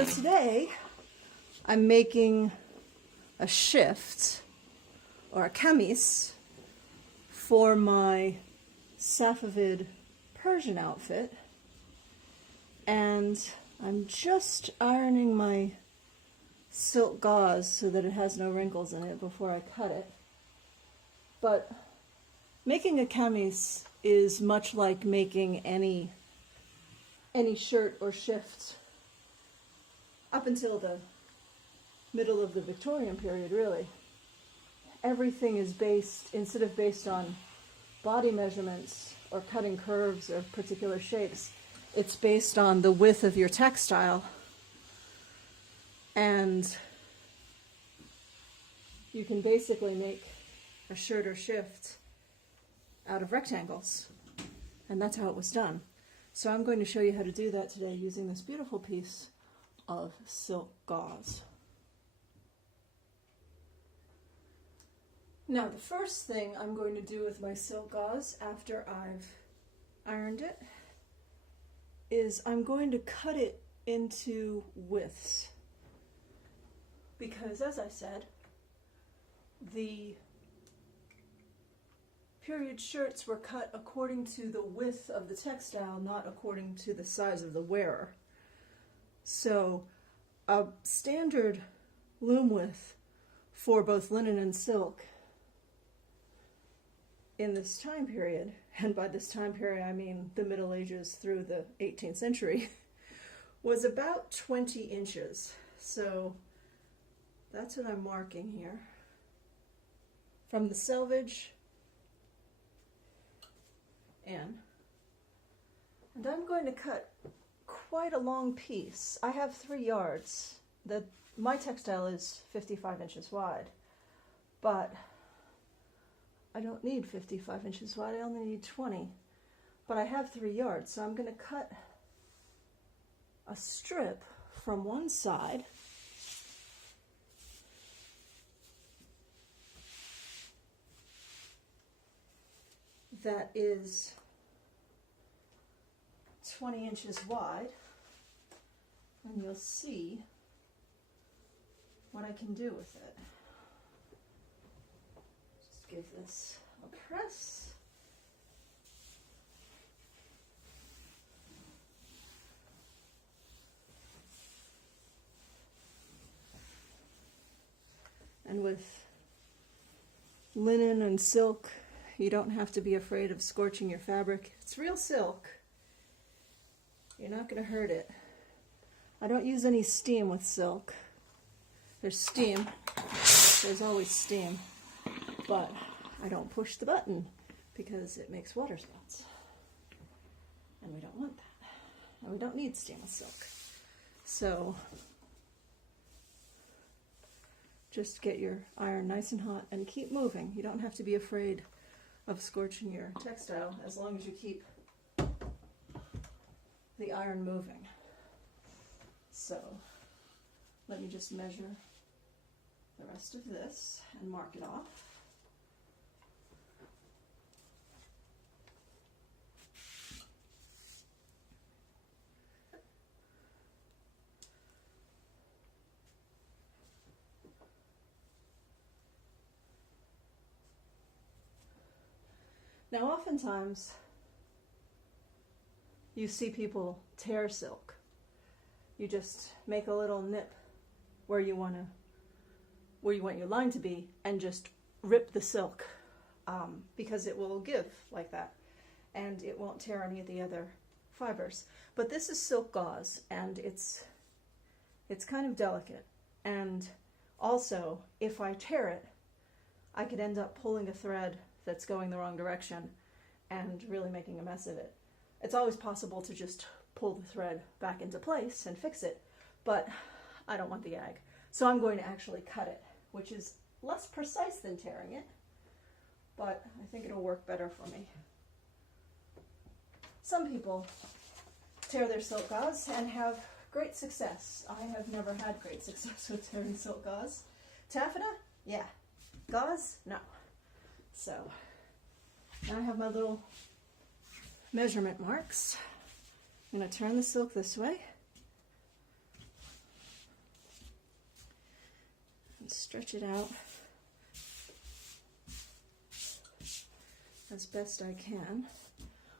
So today I'm making a shift or a camise for my Safavid Persian outfit, and I'm just ironing my silk gauze so that it has no wrinkles in it before I cut it. But making a camise is much like making any shirt or shift up until the middle of the Victorian period, really. Everything is based, instead of based on body measurements or cutting curves or particular shapes, it's based on the width of your textile. And you can basically make a shirt or shift out of rectangles. And that's how it was done. So I'm going to show you how to do that today using this beautiful piece of silk gauze. Now, the first thing I'm going to do with my silk gauze after I've ironed it is I'm going to cut it into widths. Because, as I said, the period shirts were cut according to the width of the textile, not according to the size of the wearer. So a standard loom width for both linen and silk in this time period, and by this time period I mean the Middle Ages through the 18th century, was about 20 inches. So that's what I'm marking here. From the selvage in. And I'm going to cut quite a long piece. I have 3 yards. My textile is 55 inches wide, but I don't need 55 inches wide, I only need 20. But I have 3 yards, so I'm going to cut a strip from one side that is 20 inches wide, and you'll see what I can do with it. Just give this a press. And with linen and silk, you don't have to be afraid of scorching your fabric. It's real silk. You're not going to hurt it. I don't use any steam with silk. There's steam. There's always steam. But I don't push the button because it makes water spots. And we don't want that. And we don't need steam with silk. So just get your iron nice and hot and keep moving. You don't have to be afraid of scorching your textile as long as you keep the iron moving. So let me just measure the rest of this and mark it off. Now, oftentimes you see people tear silk. You just make a little nip where you want your line to be, and just rip the silk because it will give like that, and it won't tear any of the other fibers. But this is silk gauze, and it's kind of delicate. And also, if I tear it, I could end up pulling a thread that's going the wrong direction and really making a mess of it. It's always possible to just pull the thread back into place and fix it, but I don't want the ag. So I'm going to actually cut it, which is less precise than tearing it, but I think it'll work better for me. Some people tear their silk gauze and have great success. I have never had great success with tearing silk gauze. Taffeta? Yeah. Gauze? No. So now I have my little measurement marks. I'm going to turn the silk this way. stretch it out as best I can.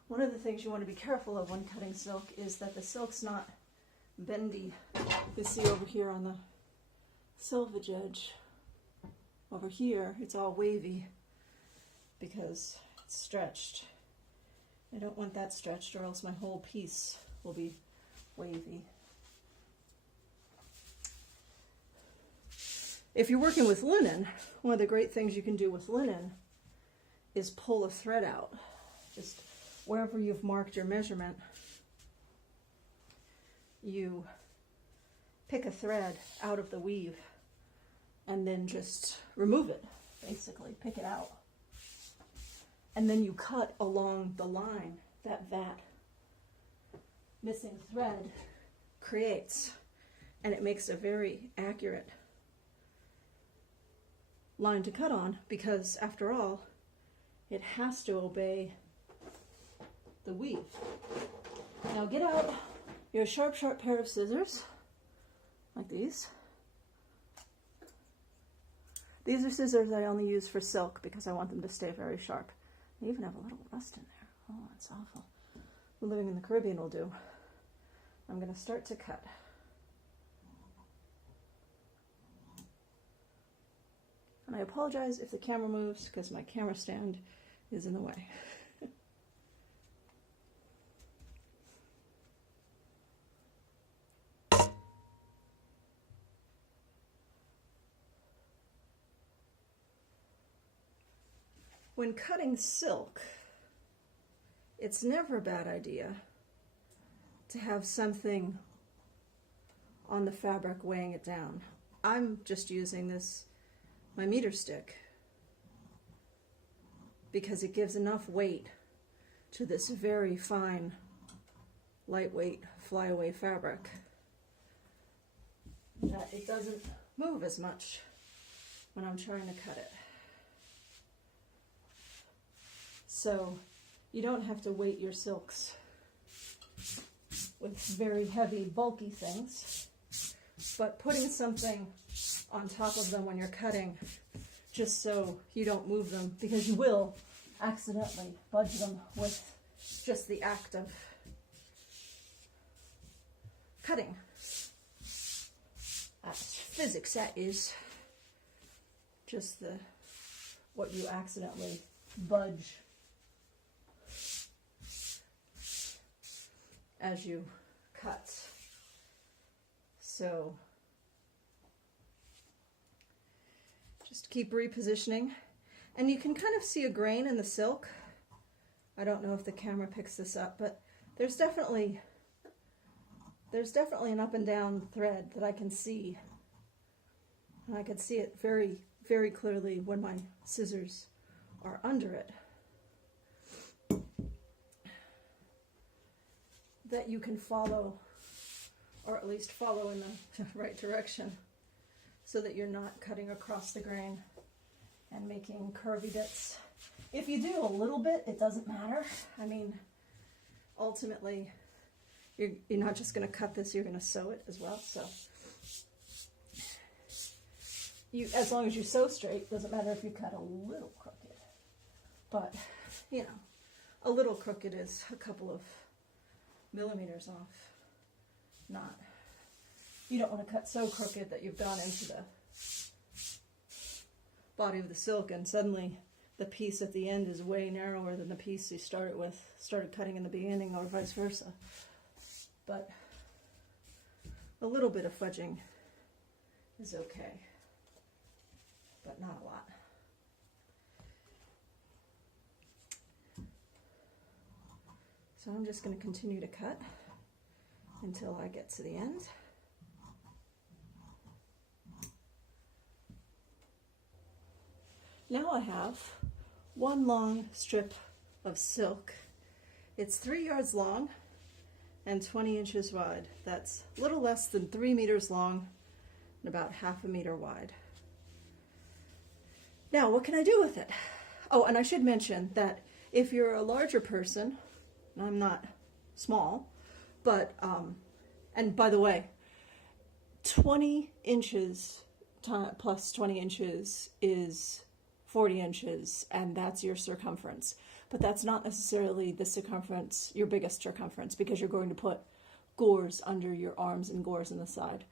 One of the things you want to be careful of when cutting silk is that the silk's not bendy. You see over here on the selvage edge, over here, it's all wavy because it's stretched. I don't want that stretched or else my whole piece will be wavy. If you're working with linen, one of the great things you can do with linen is pull a thread out. Just wherever you've marked your measurement, you pick a thread out of the weave and then just remove it, basically, pick it out. And then you cut along the line that missing thread creates, and it makes a very accurate line to cut on, because after all, it has to obey the weave. Now get out your sharp pair of scissors, like these. These are scissors I only use for silk because I want them to stay very sharp. They even have a little rust in there. Oh, that's awful. Living in the Caribbean will do. I'm going to start to cut. And I apologize if the camera moves because my camera stand is in the way. When cutting silk, it's never a bad idea to have something on the fabric weighing it down. I'm just using this, my meter stick, because it gives enough weight to this very fine, lightweight flyaway fabric that it doesn't move as much when I'm trying to cut it. So you don't have to weight your silks with very heavy, bulky things, but putting something on top of them when you're cutting, just so you don't move them, because you will accidentally budge them with just the act of cutting. That's physics, that is. Just what you accidentally budge as you cut. So just keep repositioning, and you can kind of see a grain in the silk. I don't know if the camera picks this up, but there's definitely an up and down thread that I can see, and I can see it very, very clearly when my scissors are under it. That you can follow, or at least follow in the right direction, so that you're not cutting across the grain and making curvy bits. If you do a little bit, it doesn't matter. I mean, ultimately, you're not just going to cut this, you're going to sew it as well. So, as long as you sew straight, doesn't matter if you cut a little crooked. But, you know, a little crooked is a couple of millimeters off. You don't want to cut so crooked that you've gone into the body of the silk and suddenly the piece at the end is way narrower than the piece you started cutting in the beginning, or vice versa. But a little bit of fudging is okay, but not a lot. So I'm just going to continue to cut until I get to the end. Now I have one long strip of silk. It's 3 yards long and 20 inches wide. That's a little less than 3 meters long and about ½ meter wide. Now, what can I do with it? Oh, and I should mention that if you're a larger person, I'm not small, but, and by the way, 20 inches plus 20 inches is 40 inches, and that's your circumference. But that's not necessarily the circumference, your biggest circumference, because you're going to put gores under your arms and gores in the side.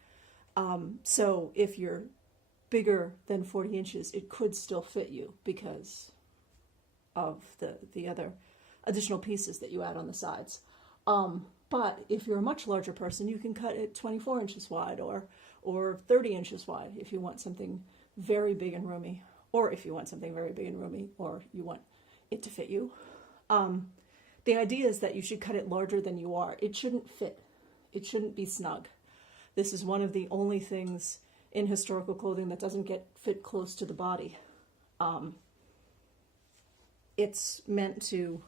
So if you're bigger than 40 inches, it could still fit you because of the other additional pieces that you add on the sides. But if you're a much larger person, you can cut it 24 inches wide or 30 inches wide if you want something very big and roomy, or if you want something very big and roomy, or you want it to fit you. The idea is that you should cut it larger than you are. It shouldn't fit. It shouldn't be snug. This is one of the only things in historical clothing that doesn't fit close to the body. It's meant to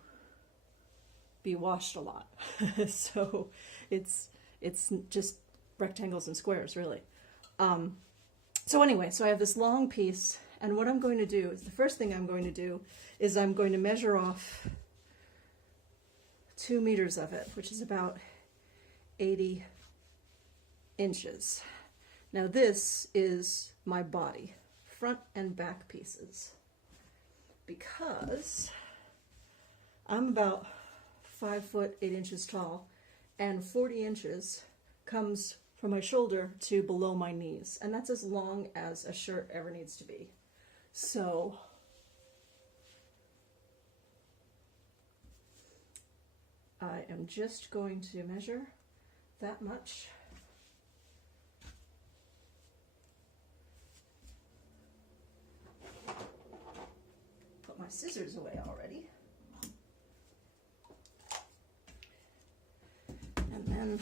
be washed a lot. So it's just rectangles and squares, really. So anyway, so I have this long piece, and what I'm going to do is, the first thing I'm going to do is I'm going to measure off 2 meters of it, which is about 80 inches. Now this is my body, front and back pieces, because I'm about 5 foot 8 inches tall, and 40 inches comes from my shoulder to below my knees, and that's as long as a shirt ever needs to be. So I am just going to measure that much. Put my scissors away already. And then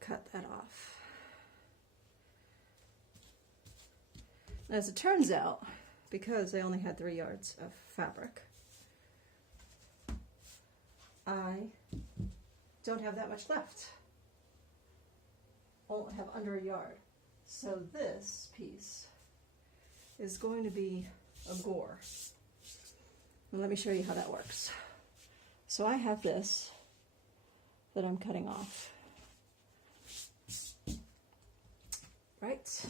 cut that off. As it turns out, because I only had 3 yards of fabric, I don't have that much left. Won't have under a yard. So this piece is going to be a gore. And let me show you how that works. So I have this that I'm cutting off. Right?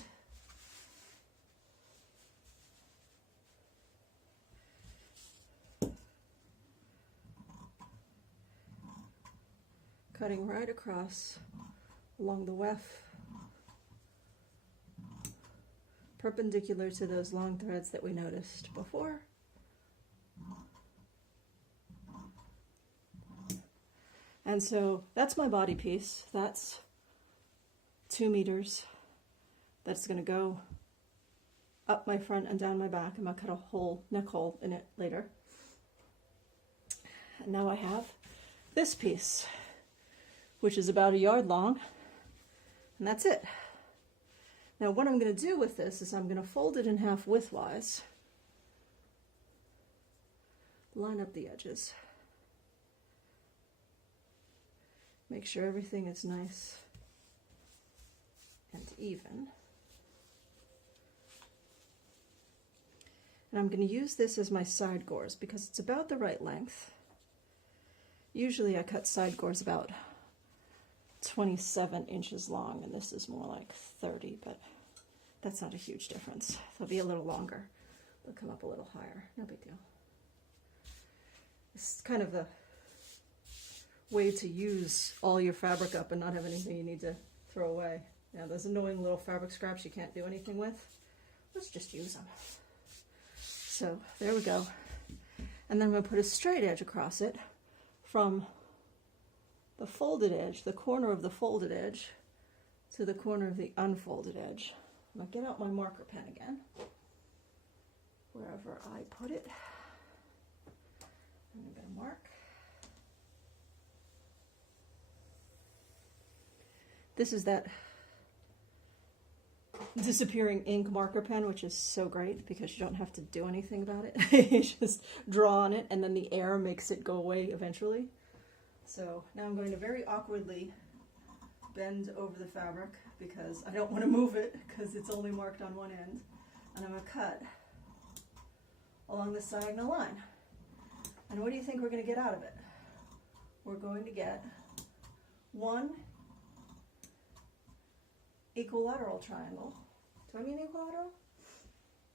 Cutting right across along the weft, perpendicular to those long threads that we noticed before. And so that's my body piece. That's 2 meters. That's going to go up my front and down my back. I'm going to cut a whole neck hole in it later. And now I have this piece, which is about 1 yard long, and that's it. Now what I'm going to do with this is I'm going to fold it in half widthwise, line up the edges, make sure everything is nice and even. And I'm going to use this as my side gores because it's about the right length. Usually I cut side gores about 27 inches long, and this is more like 30, but that's not a huge difference. They'll be a little longer. They'll come up a little higher. No big deal. It's kind of a way to use all your fabric up and not have anything you need to throw away. Now, those annoying little fabric scraps you can't do anything with, let's just use them. So there we go. And then I'm going to put a straight edge across it from the folded edge, the corner of the folded edge, to the corner of the unfolded edge. I'm going to get out my marker pen again, wherever I put it. I'm going to mark. This is that disappearing ink marker pen, which is so great because you don't have to do anything about it. You just draw on it and then the air makes it go away eventually. So now I'm going to very awkwardly bend over the fabric because I don't want to move it because it's only marked on one end. And I'm going to cut along the diagonal line. And what do you think we're going to get out of it? We're going to get 1 equilateral triangle. Do I mean equilateral?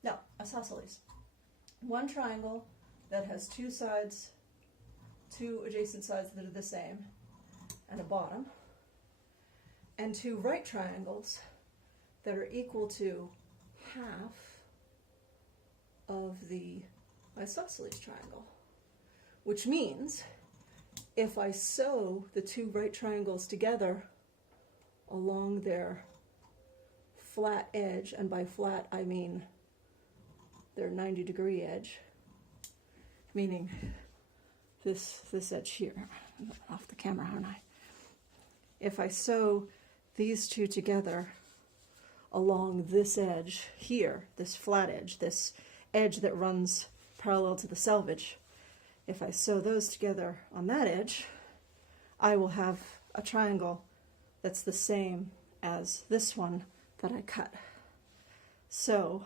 No, isosceles. One triangle that has two sides, two adjacent sides that are the same, and a bottom, and two right triangles that are equal to half of the isosceles triangle. Which means if I sew the two right triangles together along their flat edge, and by flat I mean their 90-degree edge, meaning this edge here. I'm off the camera, aren't I? If I sew these two together along this edge here, this flat edge, this edge that runs parallel to the selvage, if I sew those together on that edge, I will have a triangle that's the same as this one that I cut. So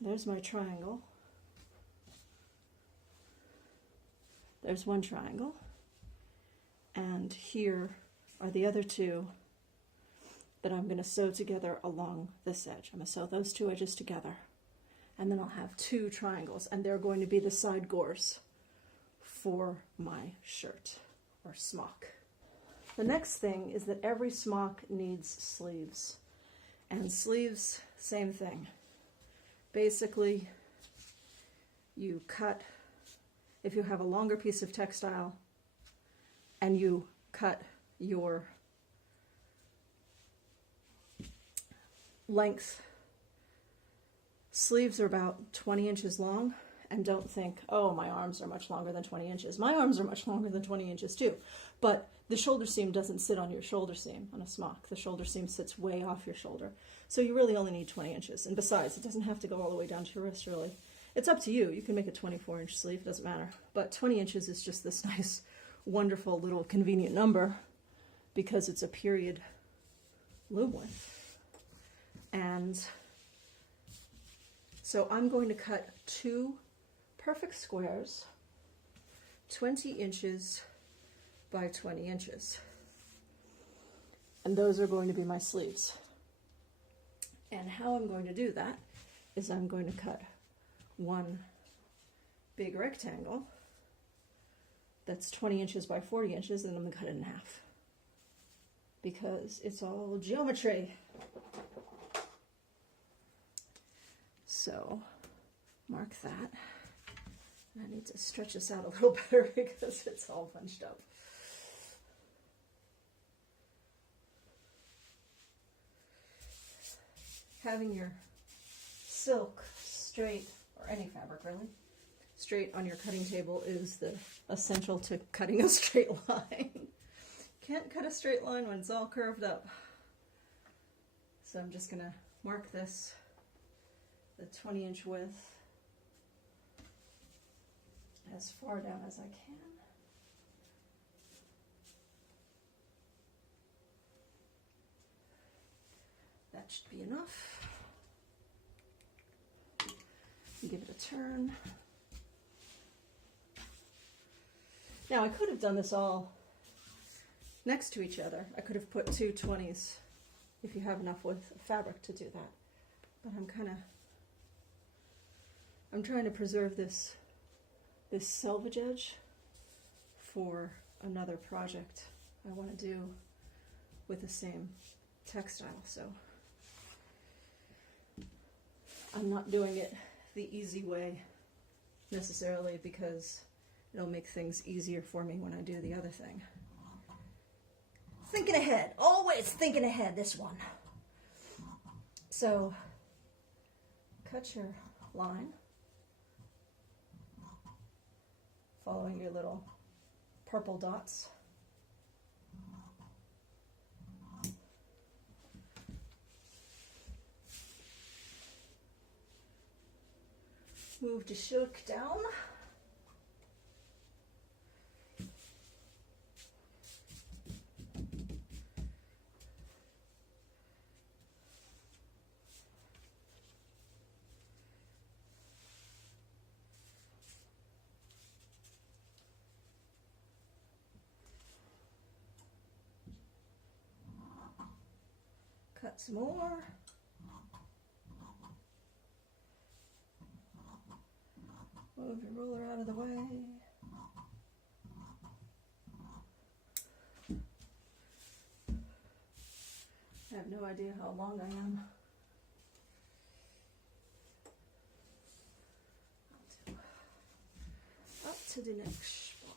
there's my triangle. There's one triangle, and here are the other two that I'm going to sew together along this edge. I'm going to sew those two edges together, and then I'll have two triangles, and they're going to be the side gores for my shirt or smock. The next thing is that every smock needs sleeves, and sleeves, same thing. Basically, you cut, if you have a longer piece of textile and you cut your length, sleeves are about 20 inches long, and don't think, oh, my arms are much longer than 20 inches. My arms are much longer than 20 inches too, but the shoulder seam doesn't sit on your shoulder seam on a smock. The shoulder seam sits way off your shoulder. So you really only need 20 inches. And besides, it doesn't have to go all the way down to your wrist, really. It's up to you. You can make a 24-inch sleeve, doesn't matter. But 20 inches is just this nice, wonderful little convenient number because it's a period loom width. And so I'm going to cut two perfect squares, 20 inches by 20 inches. And those are going to be my sleeves. And how I'm going to do that is I'm going to cut one big rectangle that's 20 inches by 40 inches, and I'm going to cut it in half because it's all geometry. So mark that. And I need to stretch this out a little better because it's all bunched up. Having your silk straight, or any fabric really, straight on your cutting table is the essential to cutting a straight line. Can't cut a straight line when it's all curved up. So I'm just going to mark this, the 20-inch width, as far down as I can. That should be enough. Give it a turn. Now I could have done this all next to each other. I could have put two 20s if you have enough width of fabric to do that. But I'm trying to preserve this selvage edge for another project I want to do with the same textile. So I'm not doing it the easy way necessarily because it'll make things easier for me when I do the other thing. Thinking ahead, always thinking ahead, this one. So cut your line, following your little purple dots. Move the silk down. Cut some more. Move your ruler out of the way. I have no idea how long I am. Up to the next spot.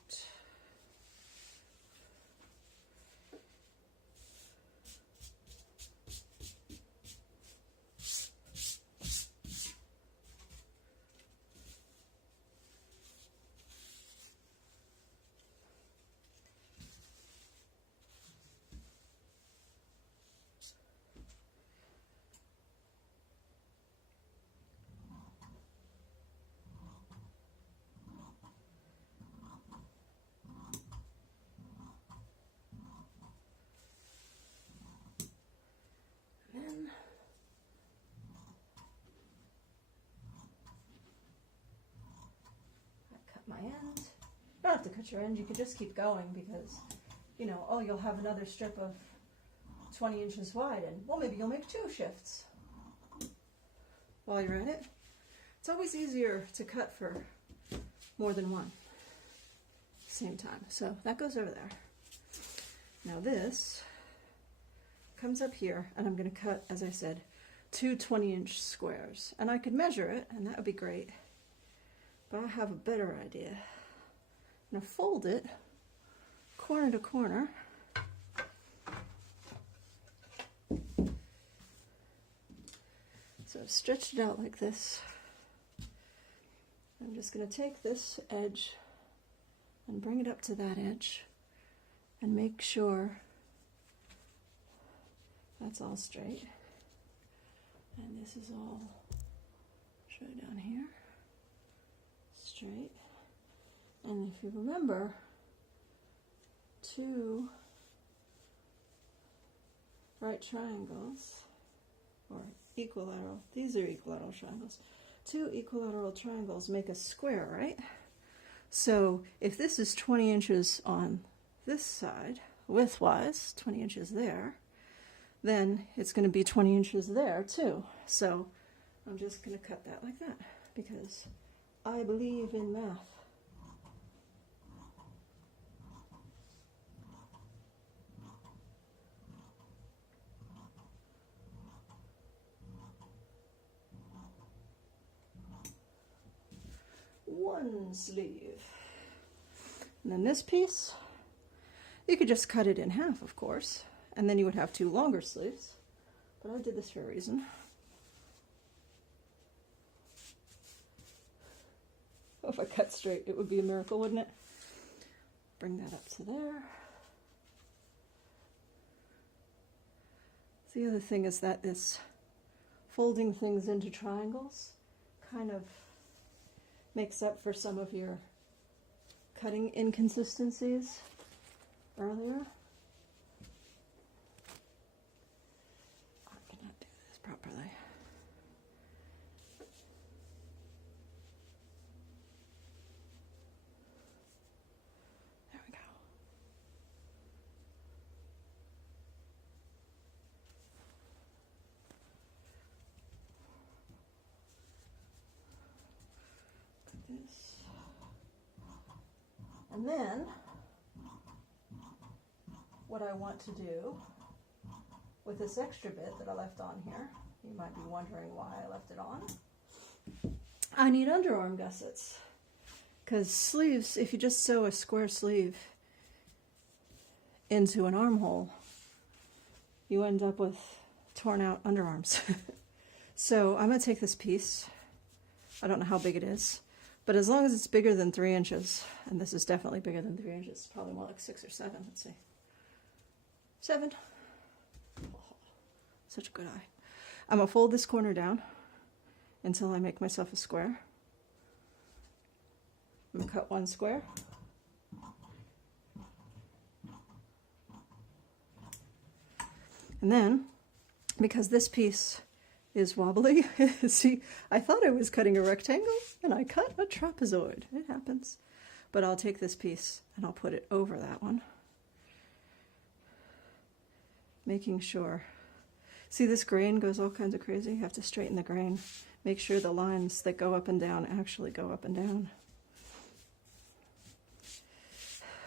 My end. You don't have to cut your end, you can just keep going because, you know, oh, you'll have another strip of 20 inches wide and, well, maybe you'll make 2 shifts while you're at it. It's always easier to cut for more than one same time. So that goes over there. Now this comes up here and I'm going to cut, as I said, 2 20-inch squares. And I could measure it and that would be great. But I have a better idea. I'm going to fold it corner to corner. So I've stretched it out like this. I'm just going to take this edge and bring it up to that edge and make sure that's all straight. And this is all straight down here. Straight. And if you remember, 2 right triangles, or equilateral, these are equilateral triangles. 2 equilateral triangles make a square, right? So if this is 20 inches on this side, width-wise, 20 inches there, then it's going to be 20 inches there too. So I'm just going to cut that like that because I believe in math. One sleeve. And then this piece, you could just cut it in half, of course, and then you would have 2 longer sleeves. But I did this for a reason. If I cut straight, it would be a miracle, wouldn't it? Bring that up to there. The other thing is that this folding things into triangles kind of makes up for some of your cutting inconsistencies earlier. I cannot do this properly. There we go. This. And then what I want to do with this extra bit that I left on here, you might be wondering why I left it on. I need underarm gussets because sleeves, if you just sew a square sleeve into an armhole, you end up with torn out underarms. So I'm going to take this piece. I don't know how big it is, but as long as it's bigger than 3 inches, and this is definitely bigger than 3 inches, probably more like 6 or 7, let's see. 7. Oh, such a good eye. I'm going to fold this corner down until I make myself a square. I'm going to cut 1 square. And then, because this piece is wobbly, see, I thought I was cutting a rectangle, and I cut a trapezoid. It happens. But I'll take this piece, and I'll put it over that one. Making sure. See, this grain goes all kinds of crazy. You have to straighten the grain. Make sure the lines that go up and down actually go up and down.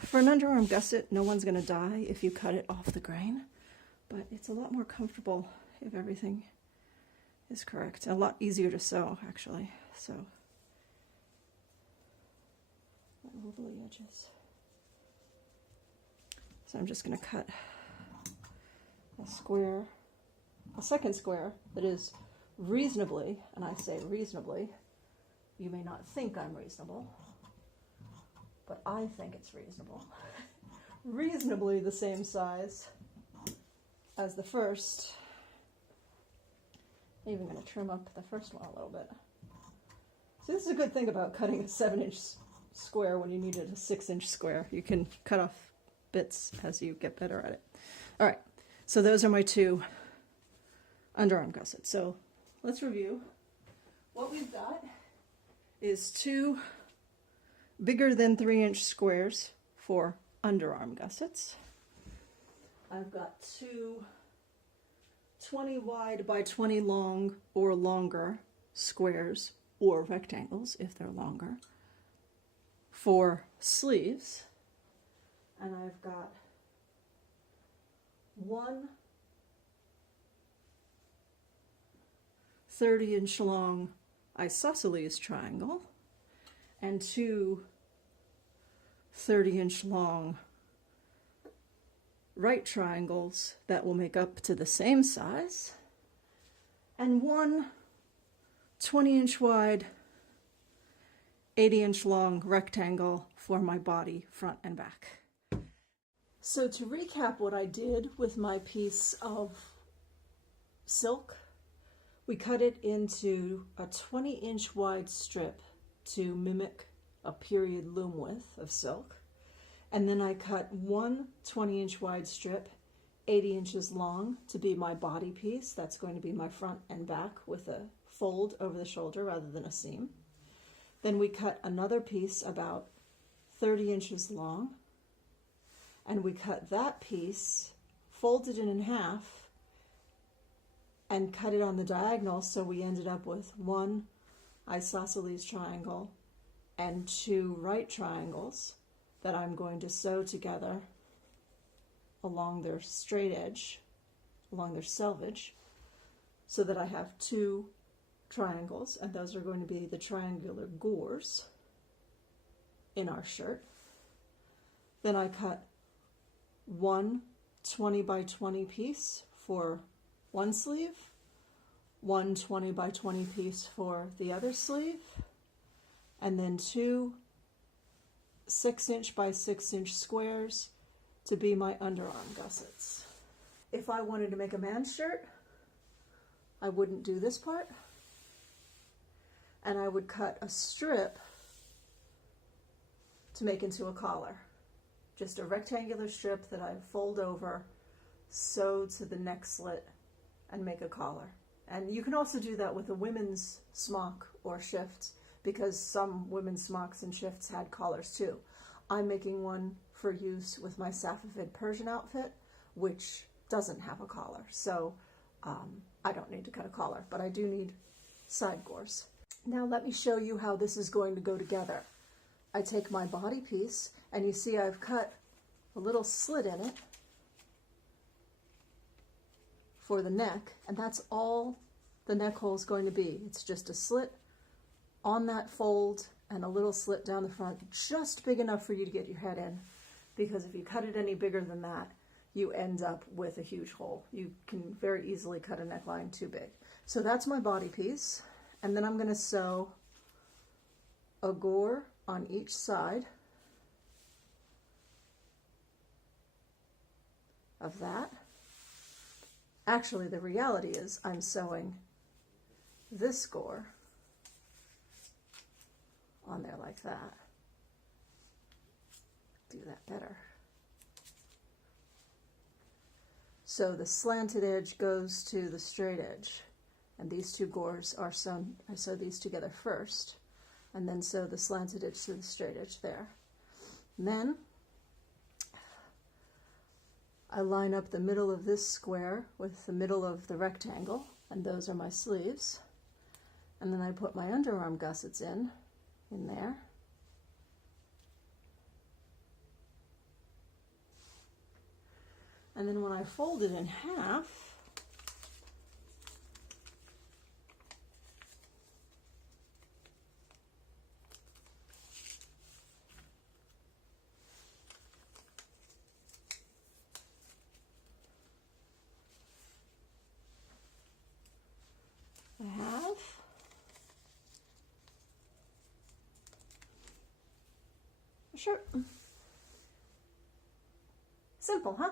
For an underarm gusset, no one's going to die if you cut it off the grain, but it's a lot more comfortable if everything is correct. A lot easier to sew, actually. So, wobbly edges. So I'm just going to cut a square, a second square that is reasonably, and I say reasonably, you may not think I'm reasonable, but I think it's reasonable. Reasonably the same size as the first. I'm even going to trim up the first one a little bit. See, this is a good thing about cutting a 7-inch square when you needed a 6-inch square. You can cut off bits as you get better at it. All right, so those are my two underarm gussets. So let's review. What we've got is two bigger than 3-inch squares for underarm gussets. I've got two 20 wide by 20 long or longer squares or rectangles if they're longer for sleeves. And I've got one 30-inch long isosceles triangle and two 30-inch long right triangles that will make up to the same size, and one 20-inch wide, 80-inch long rectangle for my body, front and back. So to recap what I did with my piece of silk, we cut it into a 20-inch wide strip to mimic a period loom width of silk. And then I cut one 20-inch wide strip, 80 inches long, to be my body piece. That's going to be my front and back with a fold over the shoulder rather than a seam. Then we cut another piece about 30 inches long, and we cut that piece, folded it in half, and cut it on the diagonal, so we ended up with one isosceles triangle and two right triangles that I'm going to sew together along their straight edge, along their selvage, so that I have two triangles, and those are going to be the triangular gores in our shirt. Then I cut one 20 by 20 piece for one sleeve, one 20 by 20 piece for the other sleeve, and then two 6-inch by 6-inch squares to be my underarm gussets. If I wanted to make a man's shirt, I wouldn't do this part, and I would cut a strip to make into a collar. Just a rectangular strip that I fold over, sew to the neck slit, and make a collar. And you can also do that with a women's smock or shift, because some women's smocks and shifts had collars too. I'm making one for use with my Safavid Persian outfit, which doesn't have a collar, so I don't need to cut a collar, but I do need side gores. Now let me show you how this is going to go together. I take my body piece, and you see I've cut a little slit in it for the neck, and that's all the neck hole is going to be. It's just a slit on that fold and a little slit down the front, just big enough for you to get your head in, because if you cut it any bigger than that, you end up with a huge hole. You can very easily cut a neckline too big. So that's my body piece, and then I'm going to sew a gore on each side of that. Actually, the reality is I'm sewing this gore on there like that. Do that better. So the slanted edge goes to the straight edge, and these two gores are sewn. I sew these together first, and then sew the slanted edge to the straight edge there. And then I line up the middle of this square with the middle of the rectangle, and those are my sleeves. And then I put my underarm gussets in there. And then when I fold it in half, I have a shirt. Simple, huh?